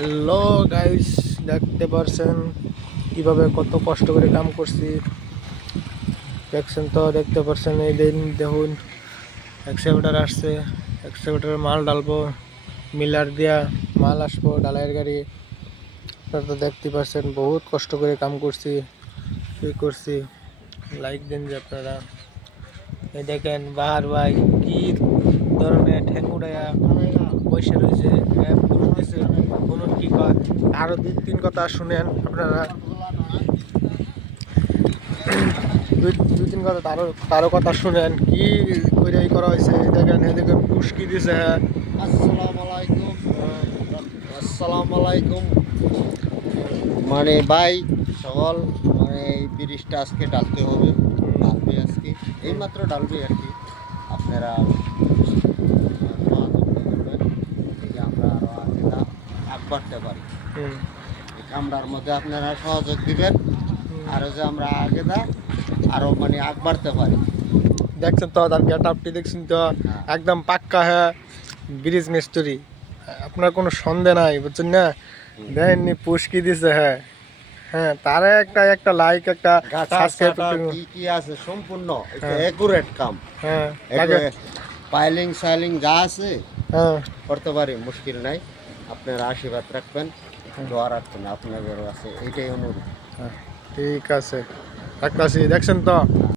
Hello guys, দেখতে পারছেন কিভাবে কত কষ্ট করে কাম করছি। দেখছেন তো, দেখতে পারছেন। এই দিন দেখুন, এক্সকাভেটর আসছে, এক্সকাভেটর মাল ডালবো, মিলার দিয়া মাল আসবো ডালাইয়ের গাড়ি। আপনারা তো দেখতে পারছেন বহুত কষ্ট করে কাম করছি, কি করছি। লাইক দেন যে আপনারা। এই দেখেন বাহার ভাই কি ধরনের ঠেঙ্গুড়াইয়া বসে রয়েছে, বুঝতেছে শুনুন কি কয়। আরো দুই তিন কথা শুনেন আপনারা, দুই তিন কথা তারও কথা শুনেন কি করে করা হয়েছে। দেখেন এই দেখেন পুষ্কি দিছে। আসসালামু আলাইকুম। আসসালামু আলাইকুম। মানে ভাই সকল এই ব্রিজটা আজকে ডালতে হবে, ডালবে আজকে, এইমাত্র ডালবে আর কি। আপনারা দোয়া করবেন যে আমরা আরও আগে আগ বাড়তে পারি। এই কামরার মধ্যে আপনারা সহযোগ দিবেন, আরও যে আমরা আগে আরও আগ বাড়তে পারি। দেখছেন তো তার গেট আপটি, দেখছেন তো একদম পাক্কা। হ্যাঁ, ব্রিজ মিস্ত্রি, আপনার কোনো সন্দেহ নাই, বুঝছেন না। দেননি পুষ্কি দিছে। হ্যাঁ হ্যাঁ, তারা একটা লাইক, একটা সাবস্ক্রাইব কি আছে সম্পূর্ণ একুরেট কাম। হ্যাঁ, পাইলিং সাইলিং যা আছে হ্যাঁ করতে পারি, মুশকিল নাই। আপনারা আশীর্বাদ রাখবেন, দোয়া রাখবেন, আপনাদের আছে এইটাই অনুরোধ। ঠিক আছে, রাখতাছি। দেখছেন তো।